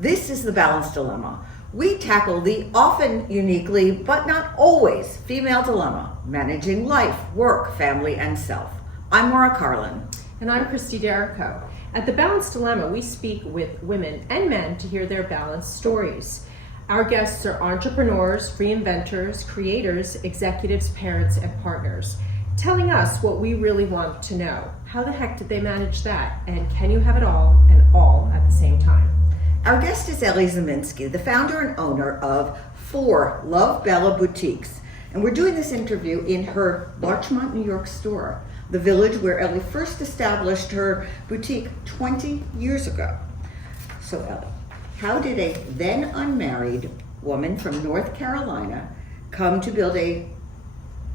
This is the Balance Dilemma. We tackle the often uniquely, but not always, female dilemma, managing life, work, family, and self. I'm Maura Carlin. And I'm Christie Derrico. At the Balance Dilemma, we speak with women and men to hear their balanced stories. Our guests are entrepreneurs, reinventors, creators, executives, parents, and partners, telling us what we really want to know. How the heck did they manage that? And can you have it all and all at the same time? Our guest is Ellie Zieminski, the founder and owner of 4 Love Bella boutiques. And we're doing this interview in her Larchmont, New York store, the village where Ellie first established her boutique 20 years ago. So Ellie, how did a then unmarried woman from North Carolina come to build a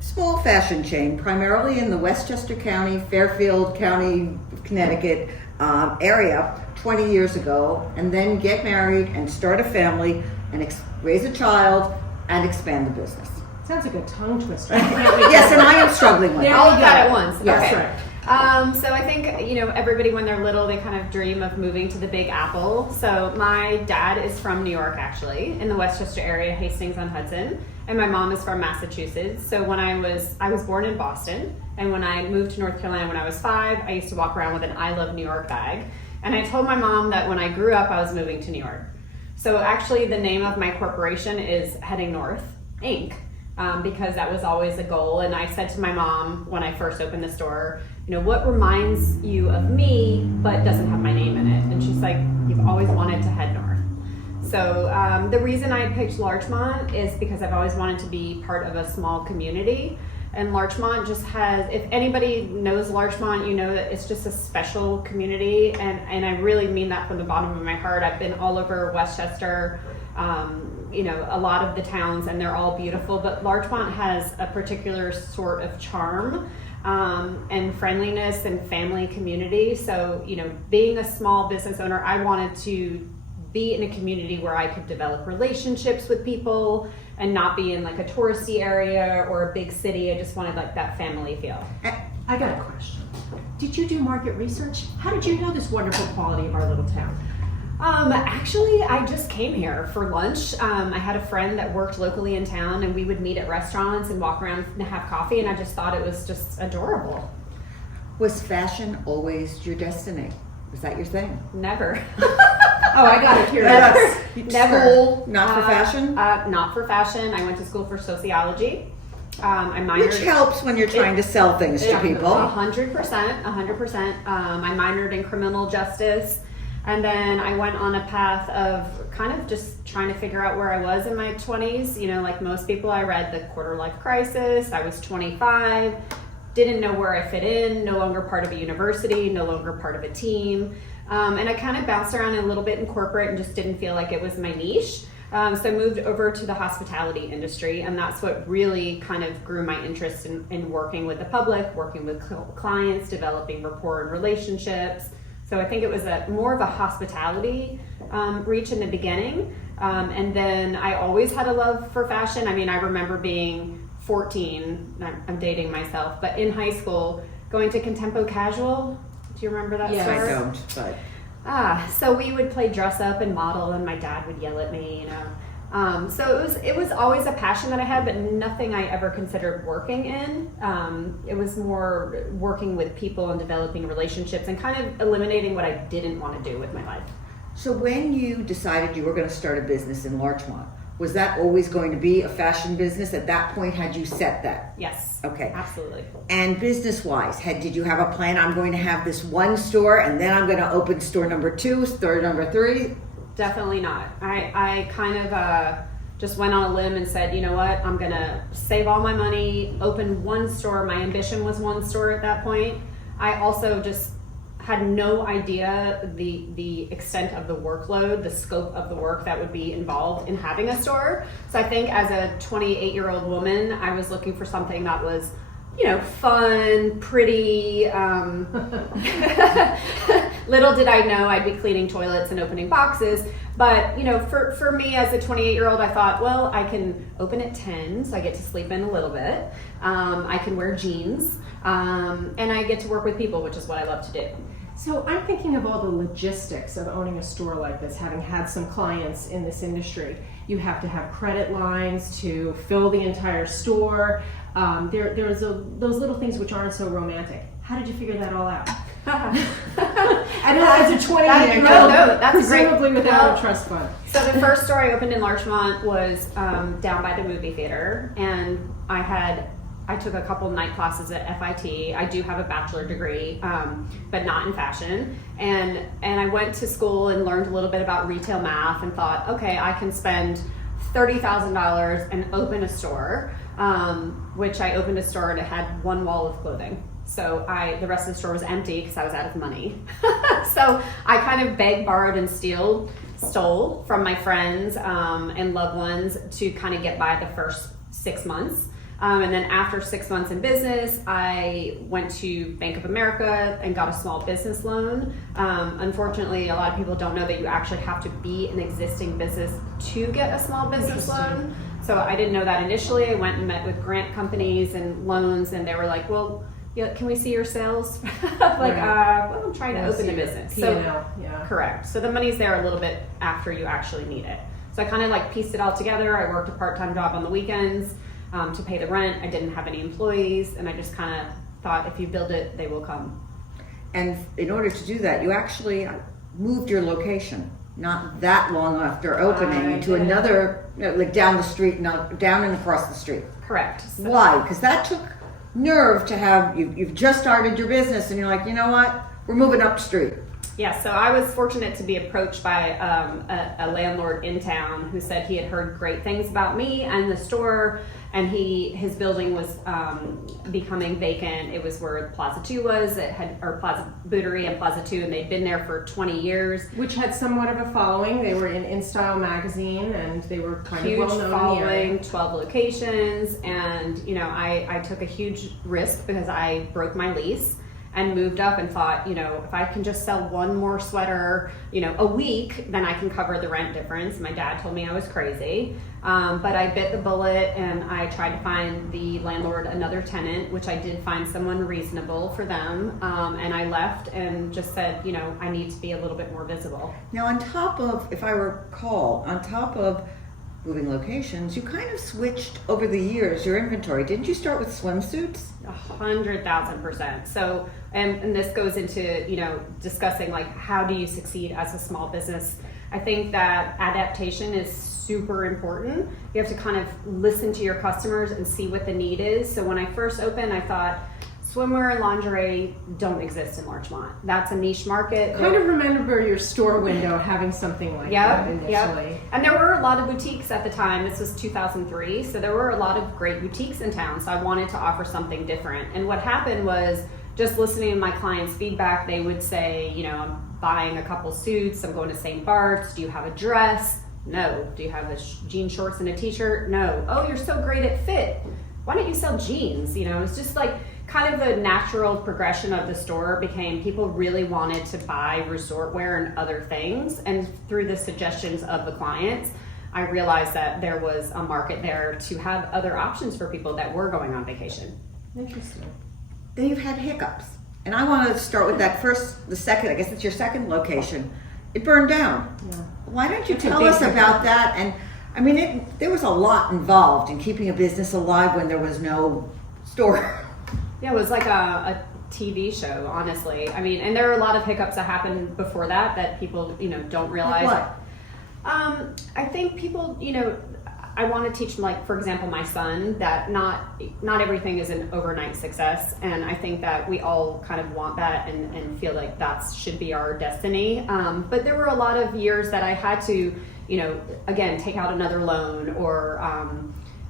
small fashion chain, primarily in the Westchester County, Fairfield County, Connecticut area 20 years ago, and then get married and start a family and raise a child and expand the business? Sounds like a tongue twister. Yes, and I am struggling with it. All of that at once. Yes. Okay. Right. So I think, everybody when they're little, they kind of dream of moving to the Big Apple. So my dad is from New York, actually, in the Westchester area, Hastings-on-Hudson, and my mom is from Massachusetts. So when I was born in Boston, and when I moved to North Carolina when I was 5, I used to walk around with an I Love New York bag. And I told my mom that when I grew up, I was moving to New York. So actually the name of my corporation is Heading North, Inc., because that was always a goal. And I said to my mom when I first opened the store, what reminds you of me but doesn't have my name in it? And she's like, you've always wanted to head north. So the reason I picked Larchmont is because I've always wanted to be part of a small community. And Larchmont just has, if anybody knows Larchmont, you know that it's just a special community. And I really mean that from the bottom of my heart. I've been all over Westchester, a lot of the towns, and they're all beautiful. But Larchmont has a particular sort of charm and friendliness and family community. So, being a small business owner, I wanted to be in a community where I could develop relationships with people and not be in like a touristy area or a big city. I just wanted like that family feel. I got a question. Did you do market research? How did you know this wonderful quality of our little town? Actually, I just came here for lunch. I had a friend that worked locally in town, and we would meet at restaurants and walk around and have coffee, and I just thought it was just adorable. Was fashion always your destiny? Was that your thing? Never. Oh, I got it here. Never. School, not for fashion? Not for fashion. I went to school for sociology. I minored. Which helps when you're trying to sell things to people. 100%. I minored in criminal justice. And then I went on a path of kind of just trying to figure out where I was in my 20s. Like most people, I read The Quarter Life Crisis. I was 25, didn't know where I fit in, no longer part of a university, no longer part of a team. And I kind of bounced around a little bit in corporate and just didn't feel like it was my niche. So I moved over to the hospitality industry, and that's what really kind of grew my interest in working with the public, working with clients, developing rapport and relationships. So I think it was more of a hospitality reach in the beginning. And then I always had a love for fashion. I mean, I remember being 14, I'm dating myself, but in high school, going to Contempo Casual. Do you remember that Yes. store? I don't, but... So we would play dress up and model, and my dad would yell at me, So it was always a passion that I had, but nothing I ever considered working in. It was more working with people and developing relationships and kind of eliminating what I didn't want to do with my life. So when you decided you were going to start a business in Larchmont, was that always going to be a fashion business? At that point, had you set that? Yes. Okay. Absolutely. And business-wise, did you have a plan? I'm going to have this one store, and then I'm going to open store number 2, store number 3? Definitely not. I kind of just went on a limb and said, you know what, I'm going to save all my money, open one store. My ambition was one store at that point. I also just had no idea the extent of the workload, the scope of the work that would be involved in having a store. So I think as a 28-year-old woman, I was looking for something that was, fun, pretty. Little did I know I'd be cleaning toilets and opening boxes. But, for me as a 28-year-old, I thought, well, I can open at 10, so I get to sleep in a little bit. I can wear jeans, and I get to work with people, which is what I love to do. So I'm thinking of all the logistics of owning a store like this, having had some clients in this industry. You have to have credit lines to fill the entire store. There's those little things which aren't so romantic. How did you figure that all out? And as a 20-year-old, that's presumably great. without a trust fund. So the first store I opened in Larchmont was down by the movie theater, and I took a couple night classes at FIT. I do have a bachelor degree, but not in fashion. And I went to school and learned a little bit about retail math and thought, okay, I can spend $30,000 and open a store, which I opened a store and it had one wall of clothing. So the rest of the store was empty because I was out of money. So I kind of begged, borrowed, and stole from my friends and loved ones to kind of get by the first 6 months. And then after 6 months in business, I went to Bank of America and got a small business loan. Unfortunately, a lot of people don't know that you actually have to be an existing business to get a small business loan. So I didn't know that initially. I went and met with grant companies and loans, and they were like, well, yeah, can we see your sales? Well, I'm trying to open the business. Correct. So the money's there a little bit after you actually need it. So I kind of like pieced it all together. I worked a part-time job on the weekends to pay the rent. I didn't have any employees, and I just kind of thought, if you build it, they will come. And in order to do that, you actually moved your location not that long after opening to another, like down the street, down and across the street. Correct. So, why? Because that took nerve to have. You've just started your business, and you're like, you know what? We're moving up the street. Yeah, so I was fortunate to be approached by a landlord in town who said he had heard great things about me and the store, and his building was becoming vacant. It was where Plaza 2 was, or Plaza Bouterie and Plaza 2, and they'd been there for 20 years. Which had somewhat of a following. They were in InStyle magazine, and they were kind Huge of well known following, in the area. 12 locations, and I took a huge risk because I broke my lease and moved up and thought, if I can just sell one more sweater, a week, then I can cover the rent difference. My dad told me I was crazy, but I bit the bullet and I tried to find the landlord another tenant, which I did find someone reasonable for them, and I left and just said, I need to be a little bit more visible. Now, on top of, if I recall, on top of moving locations, you kind of switched over the years your inventory. Didn't you start with swimsuits? 100,000%. So, and this goes into, discussing like, how do you succeed as a small business? I think that adaptation is super important. You have to kind of listen to your customers and see what the need is. So when I first opened, I thought, swimwear and lingerie don't exist in Larchmont. That's a niche market. Kind of remember your store window having something like that initially. Yep. And there were a lot of boutiques at the time. This was 2003, so there were a lot of great boutiques in town. So I wanted to offer something different. And what happened was, just listening to my clients' feedback, they would say, I'm buying a couple suits, I'm going to St. Bart's, do you have a dress? No. Do you have jean shorts and a t-shirt? No. Oh, you're so great at fit. Why don't you sell jeans? It's just like, kind of the natural progression of the store became people really wanted to buy resort wear and other things. And through the suggestions of the clients, I realized that there was a market there to have other options for people that were going on vacation. Interesting. Then you've had hiccups. And I want to start with the second, I guess it's your second location. It burned down. Yeah. Why don't you tell us about that? And I mean, there was a lot involved in keeping a business alive when there was no store. Yeah, it was like a TV show, honestly. I mean, and there are a lot of hiccups that happened before that people, don't realize. Like what? I think people, I want to teach, like, for example, my son, that not everything is an overnight success. And I think that we all kind of want that and feel like that should be our destiny. But there were a lot of years that I had to, again, take out another loan or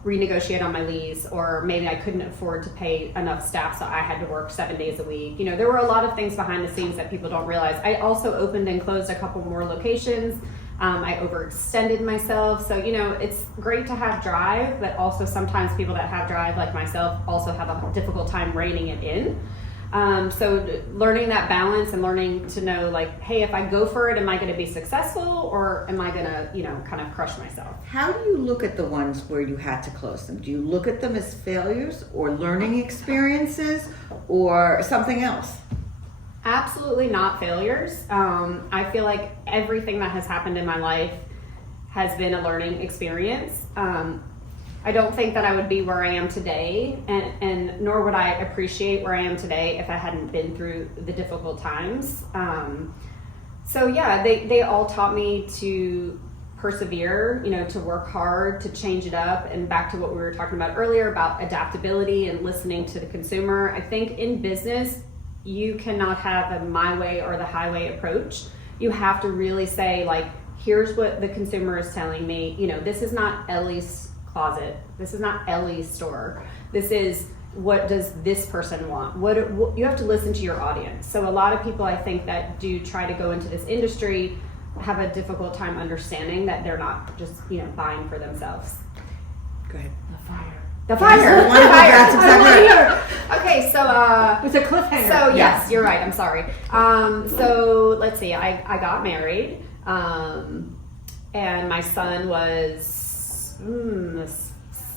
renegotiate on my lease, or maybe I couldn't afford to pay enough staff, so I had to work 7 days a week. There were a lot of things behind the scenes that people don't realize. I also opened and closed a couple more locations. I overextended myself. So, it's great to have drive, but also sometimes people that have drive, like myself, also have a difficult time reining it in. So learning that balance and learning to know, like, hey, if I go for it, am I going to be successful, or am I going to, kind of crush myself? How do you look at the ones where you had to close them? Do you look at them as failures or learning experiences or something else? Absolutely not failures. I feel like everything that has happened in my life has been a learning experience. I don't think that I would be where I am today, and nor would I appreciate where I am today if I hadn't been through the difficult times. So yeah, they all taught me to persevere, to work hard, to change it up, and back to what we were talking about earlier about adaptability and listening to the consumer. I think in business, you cannot have a my way or the highway approach. You have to really say, like, here's what the consumer is telling me. This is not Ellie's closet. This is not Ellie's store. This is, what does this person want? What you have to listen to your audience. So a lot of people, I think, that do try to go into this industry have a difficult time understanding that they're not just buying for themselves. Go ahead. The fire. That's exactly right. Okay, so It's a cliffhanger. So yes, you're right. I'm sorry. So let's see. I got married, and my son was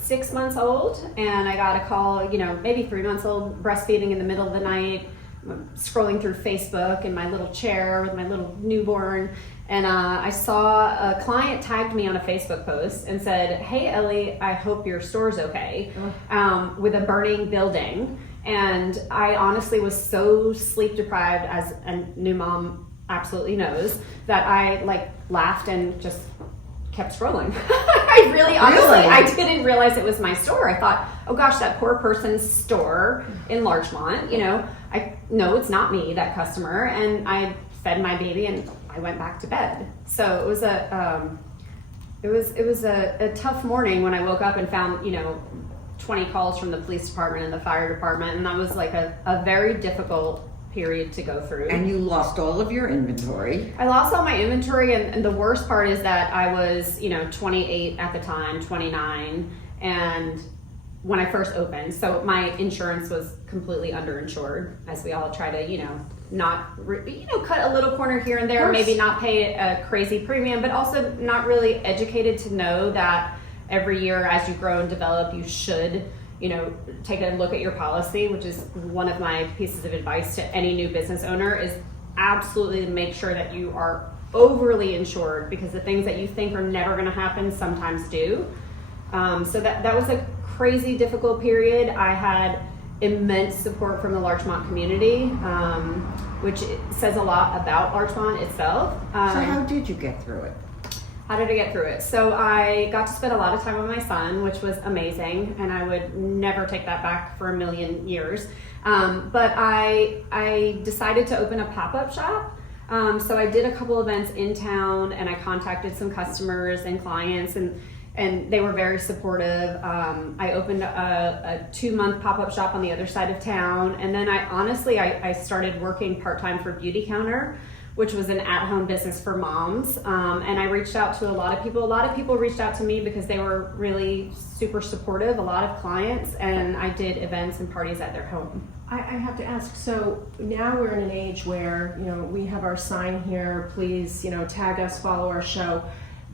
6 months old, and I got a call. Maybe 3 months old, breastfeeding in the middle of the night, scrolling through Facebook in my little chair with my little newborn. And I saw a client tagged me on a Facebook post and said, "Hey Ellie, I hope your store's okay," with a burning building. And I honestly was so sleep deprived, as a new mom absolutely knows, that I laughed and just kept scrolling. I really, honestly, I didn't realize it was my store. I thought, oh gosh, that poor person's store in Larchmont. No, it's not me, that customer. And I fed my baby and I went back to bed. So it was a tough morning when I woke up and found 20 calls from the police department and the fire department, and that was like a very difficult period to go through. And you lost all of your inventory. I lost all my inventory, and the worst part is that I was 28 at the time, 29, and when I first opened, so my insurance was completely underinsured, as we all try to not cut a little corner here and there, maybe not pay a crazy premium, but also not really educated to know that every year as you grow and develop, you should take a look at your policy, which is one of my pieces of advice to any new business owner, is absolutely make sure that you are overly insured, because the things that you think are never going to happen sometimes do. So that was a crazy difficult period. I had immense support from the Larchmont community, which says a lot about Larchmont itself. So how did you get through it? How did I get through it? So I got to spend a lot of time with my son, which was amazing, and I would never take that back for a million years. But I decided to open a pop-up shop. So I did a couple events in town, and I contacted some customers and clients, and they were very supportive. I opened a 2-month pop-up shop on the other side of town, and then I started working part-time for Beauty Counter, which was an at-home business for moms. And I reached out to a lot of people. A lot of people reached out to me because they were really super supportive, a lot of clients, and I did events and parties at their home. I have to ask, so now we're in an age where, we have our sign here, please, tag us, follow our show.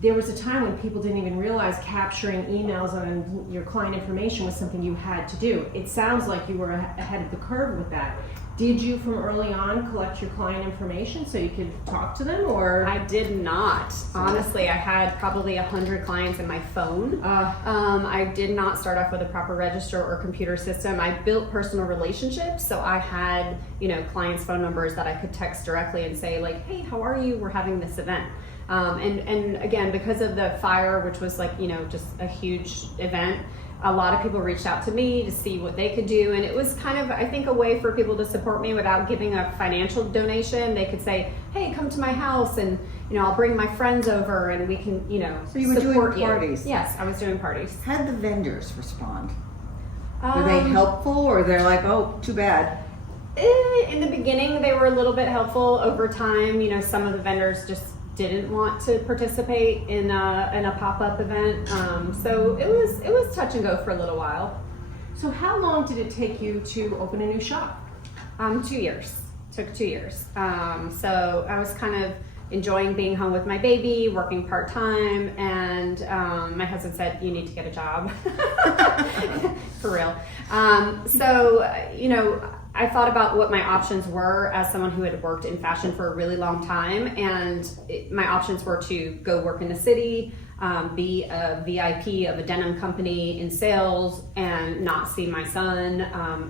There was a time when people didn't even realize capturing emails on your client information was something you had to do. It sounds like you were ahead of the curve with that. Did you, from early on, collect your client information so you could talk to them, or? I did not. Honestly, I had probably 100 clients in my phone. I did not start off with a proper register or computer system. I built personal relationships, so I had, clients' phone numbers that I could text directly and say, like, hey, how are you? We're having this event. And again, because of the fire, which was just a huge event, a lot of people reached out to me to see what they could do, and it was kind of, I think, a way for people to support me without giving a financial donation. They could say, hey, come to my house, and I'll bring my friends over, and we can So you were support doing parties? you. Yes, I was doing parties. How did the vendors respond? Were they helpful, or they're like, oh, too bad? In the beginning, they were a little bit helpful. Over time, some of the vendors just didn't want to participate in a pop-up event, so it was touch and go for a little while. So how long did it take you to open a new shop? 2 years. Took 2 years. So I was kind of enjoying being home with my baby, working part-time, and my husband said, you need to get a job. For real. So I thought about what my options were as someone who had worked in fashion for a really long time, and my options were to go work in the city, be a VIP of a denim company in sales, and not see my son,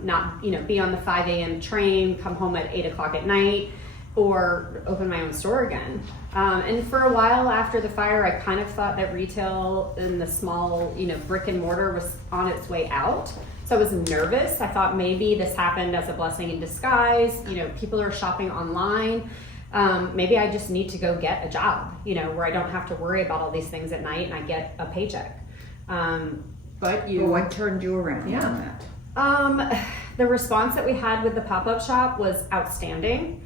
not be on the 5 a.m. train, come home at 8 o'clock at night, or open my own store again. And for a while after the fire, I kind of thought that retail in the small, brick and mortar was on its way out. So I was nervous. I thought maybe this happened as a blessing in disguise. People are shopping online. Maybe I just need to go get a job, where I don't have to worry about all these things at night and I get a paycheck. But what turned you around on that? The response that we had with the pop-up shop was outstanding.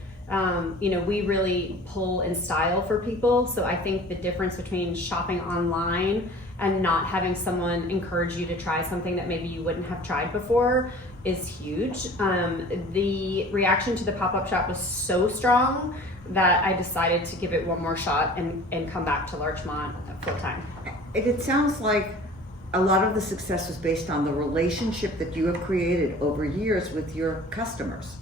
We really pull in style for people. So I think the difference between shopping online and not having someone encourage you to try something that maybe you wouldn't have tried before is huge. The reaction to the pop-up shop was so strong that I decided to give it one more shot and come back to Larchmont full time. It sounds like a lot of the success was based on the relationship that you have created over years with your customers.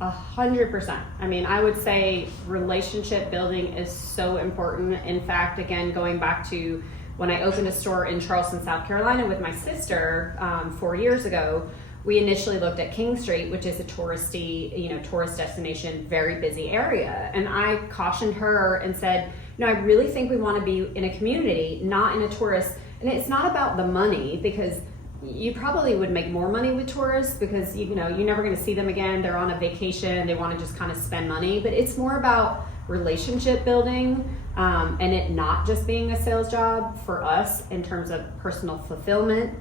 100%. I mean, I would say relationship building is so important. In fact, again, going back to when I opened a store in Charleston, South Carolina with my sister 4 years ago, we initially looked at King Street, which is a touristy, tourist destination, very busy area. And I cautioned her and said, I really think we want to be in a community, not in a tourist. And it's not about the money, because you probably would make more money with tourists because, you're never going to see them again. They're on a vacation. They want to just kind of spend money. But it's more about relationship building and it not just being a sales job for us in terms of personal fulfillment,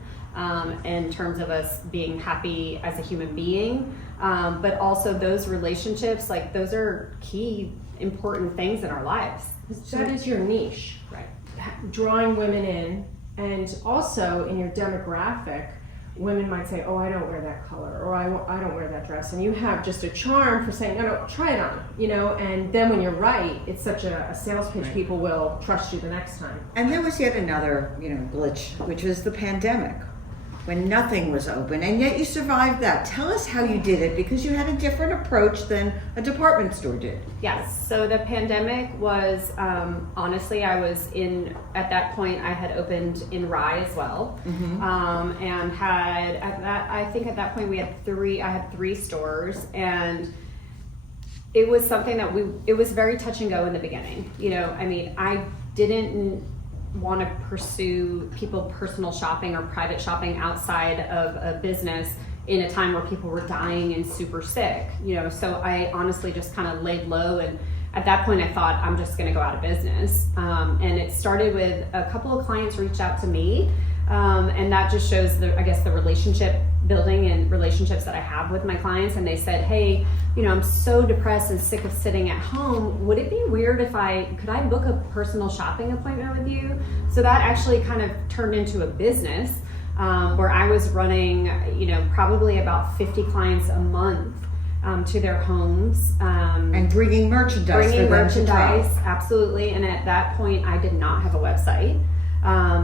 in terms of us being happy as a human being. But also those relationships, like those are key, important things in our lives. That is your niche. Right. Drawing women in. And also in your demographic, women might say, I don't wear that color, or I don't wear that dress. And you have just a charm for saying, no, try it on, and then when you're right, it's such a sales pitch, people will trust you the next time. And there was yet another, glitch, which was the pandemic, when nothing was open, and yet you survived that. Tell us how you did it, because you had a different approach than a department store did. Yes, so the pandemic was, honestly, I was at that point, I had opened in Rye as well, and I think at that point I had three stores, and it was something that it was very touch and go in the beginning. I didn't want to pursue people personal shopping or private shopping outside of a business in a time where people were dying and super sick, so I honestly just kind of laid low, and at that point I thought I'm just going to go out of business, and it started with a couple of clients reached out to me, and that just shows the relationship building and relationships that I have with my clients, and they said, hey, I'm so depressed and sick of sitting at home. Would it be weird if could I book a personal shopping appointment with you? So that actually kind of turned into a business where I was running, probably about 50 clients a month to their homes. And bringing merchandise for them to try. Absolutely. And at that point, I did not have a website.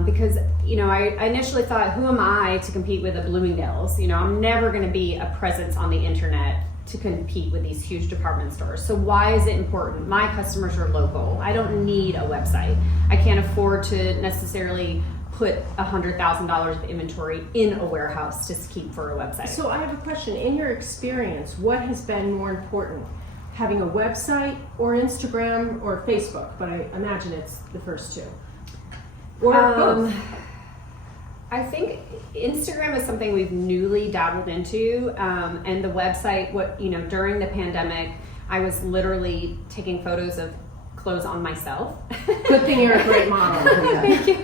Because, I initially thought, who am I to compete with the Bloomingdale's? I'm never going to be a presence on the internet to compete with these huge department stores. So why is it important? My customers are local. I don't need a website. I can't afford to necessarily put $100,000 of inventory in a warehouse to keep for a website. So I have a question. In your experience, what has been more important? Having a website or Instagram or Facebook? But I imagine it's the first two. Or both. I think Instagram is something we've newly dabbled into, and the website. During the pandemic, I was literally taking photos of clothes on myself. Good thing you're a great model. Thank you.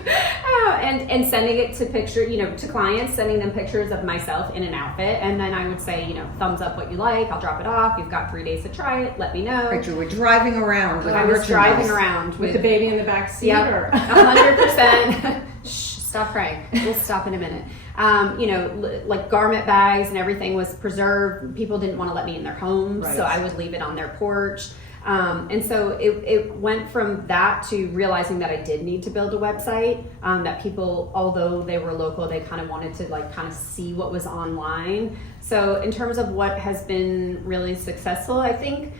And sending it to clients, sending them pictures of myself in an outfit, and then I would say, thumbs up what you like. I'll drop it off. You've got 3 days to try it. Let me know. But you were driving around. I was driving around with the baby in the back seat. Yeah, 100%. Stop crying. We'll stop in a minute. Like garment bags and everything was preserved. People didn't want to let me in their homes, so I would leave it on their porch. And so it went from that to realizing that I did need to build a website, that people, although they were local, they kind of wanted to like kind of see what was online. So in terms of what has been really successful, I think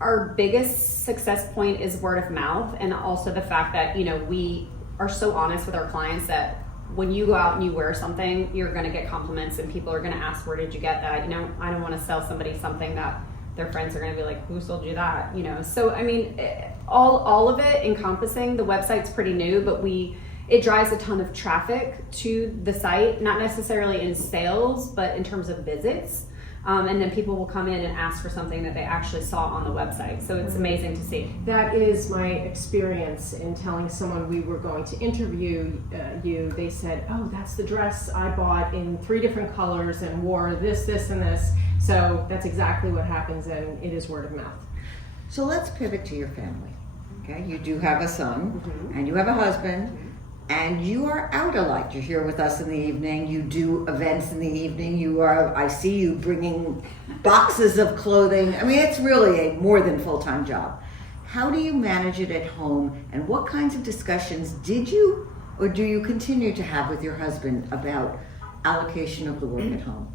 our biggest success point is word of mouth, and also the fact that, you know, we are so honest with our clients that when you go out and you wear something, you're going to get compliments and people are going to ask, where did you get that? You know, I don't want to sell somebody something that their friends are going to be like, who sold you that? You know, so I mean, all of it encompassing, the website's pretty new, but it drives a ton of traffic to the site, not necessarily in sales, but in terms of visits. And then people will come in and ask for something that they actually saw on the website. So it's amazing to see. That is my experience in telling someone we were going to interview you. They said, oh, that's the dress I bought in 3 different colors and wore this, and this. So that's exactly what happens, and it is word of mouth. So let's pivot to your family. Okay, you do have a son, and you have a husband, and you are out a lot. You're here with us in the evening. You do events in the evening. I see you bringing boxes of clothing. I mean, it's really a more than full-time job. How do you manage it at home, and what kinds of discussions did you or do you continue to have with your husband about allocation of the work at home?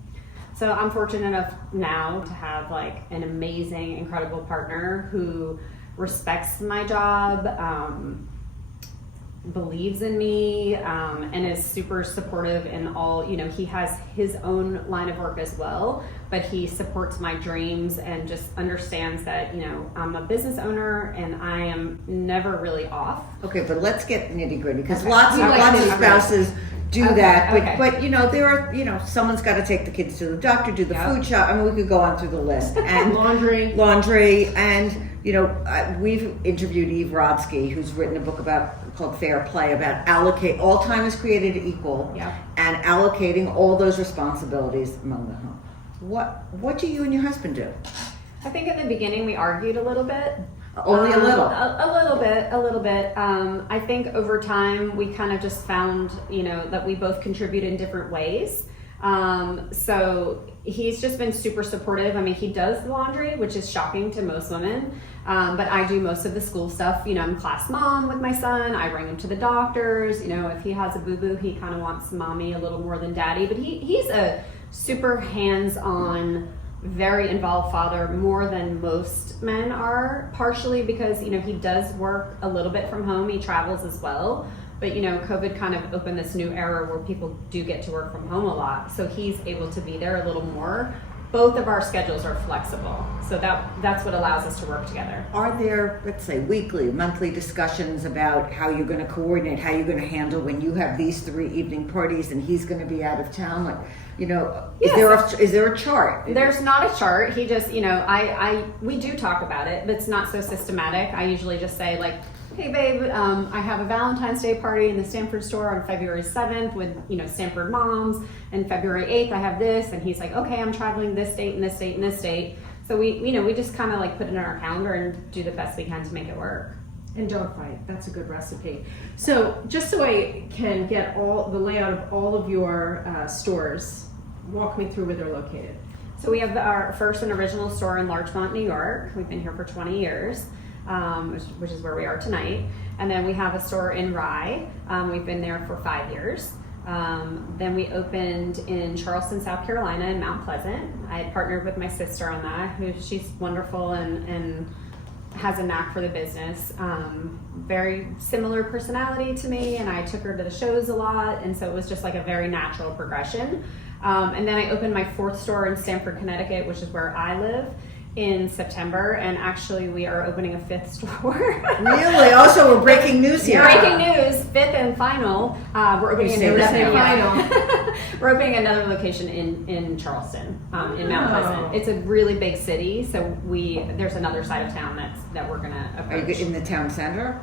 So I'm fortunate enough now to have like an amazing, incredible partner who respects my job, believes in me, and is super supportive in all, you know, he has his own line of work as well, but he supports my dreams and just understands that, you know, I'm a business owner and I am never really off. Okay, but let's get nitty gritty, because Okay. lots of spouses do Okay, that, okay. but you know, there are, you know, someone's got to take the kids to the doctor, do the food shop. I mean, we could go on through the list. And laundry, and you know, we've interviewed Eve Rodsky, who's written a book called Fair Play, about all time is created equal, and allocating all those responsibilities among the home. What do you and your husband do? I think in the beginning we argued a little bit. Only a little. A little bit. I think over time we kind of just found, you know, that we both contribute in different ways. So he's just been super supportive. I mean, he does the laundry, which is shocking to most women. But I do most of the school stuff. You know, I'm class mom with my son. I bring him to the doctors. You know, if he has a boo-boo, he kind of wants mommy a little more than daddy. But he's a super hands-on, very involved father, more than most men are, partially because, you know, he does work a little bit from home. He travels as well. But, you know, COVID kind of opened this new era where people do get to work from home a lot. So he's able to be there a little more. Both of our schedules are flexible. So that's what allows us to work together. Are there, let's say, weekly, monthly discussions about how you're going to coordinate, how you're going to handle when you have these 3 evening parties and he's going to be out of town? Like, you know, Yes. is there a chart? There's not a chart. He just, you know, we do talk about it, but it's not so systematic. I usually just say, like, hey babe, I have a Valentine's Day party in the Stanford store on February 7th with, you know, Stanford moms, and February 8th I have this, and he's like, okay, I'm traveling this date and this date and this date. So we, you know, we just kind of like put it in our calendar and do the best we can to make it work. And don't fight. That's a good recipe. So just so I can get all the layout of all of your stores, walk me through where they're located. So we have our first and original store in Larchmont, New York. We've been here for 20 years. Which is where we are tonight. And then we have a store in Rye. We've been there for 5 years. Then we opened in Charleston, South Carolina, in Mount Pleasant. I had partnered with my sister on that, she's wonderful and has a knack for the business. Very similar personality to me, and I took her to the shows a lot, and so it was just like a very natural progression. And then I opened my 4th store in Stamford, Connecticut, which is where I live, in September, and actually we are opening a 5th store. Really? Also, we're breaking news here. Breaking news, 5th and final. We're opening We're opening another location in Charleston, in Mount Pleasant. It's a really big city, so there's another side of town that we're gonna approach. Are you in the town center?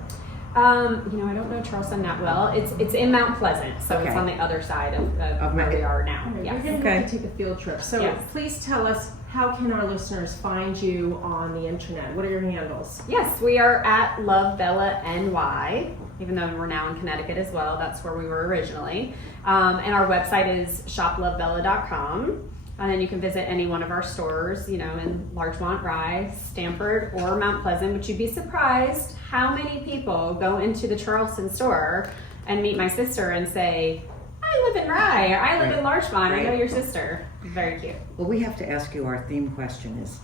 You know, I don't know Charleston that well. It's in Mount Pleasant, so it's on the other side of where we are now. Right, Yes. we're going to have to take a field trip. So Yes. please tell us, how can our listeners find you on the internet? What are your handles? Yes, we are at Love Bella NY, even though we're now in Connecticut as well. That's where we were originally. And our website is shoplovebella.com. And then you can visit any one of our stores, you know, in Larchmont, Rye, Stamford, or Mount Pleasant. But you'd be surprised how many people go into the Charleston store and meet my sister and say, I live in Rye, or I live in Larchmont, I know your sister. Very cute. Well, we have to ask you, our theme question is,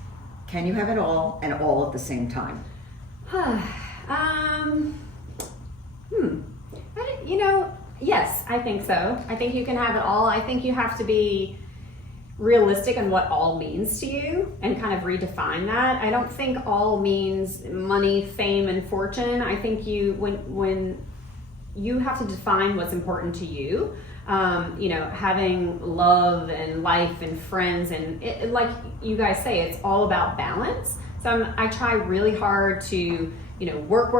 can you have it all and all at the same time? You know, yes, I think so. I think you can have it all. I think you have to be realistic on what all means to you and kind of redefine that. I don't think all means money, fame, and fortune. I think when you have to define what's important to you, you know, having love and life and friends, and like you guys say, it's all about balance. So I try really hard to, you know, work,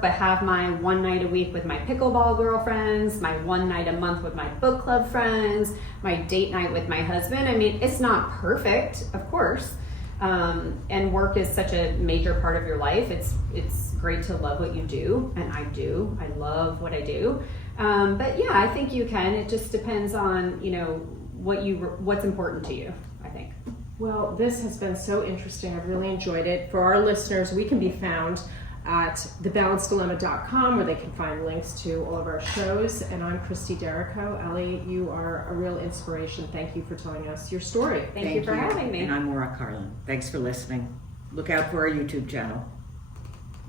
but have my one night a week with my pickleball girlfriends, my one night a month with my book club friends, my date night with my husband. I mean, it's not perfect, of course. And work is such a major part of your life. It's great to love what you do, and I do. I love what I do. But yeah, I think you can. It just depends on, you know, what's important to you, I think. Well, this has been so interesting. I've really enjoyed it. For our listeners, we can be found at thebalancedilemma.com, where they can find links to all of our shows. And I'm Christie Derrico. Ellie, you are a real inspiration. Thank you for telling us your story. Thank you for having me. And I'm Maura, Carlin. Thanks for listening. Look out for our YouTube channel.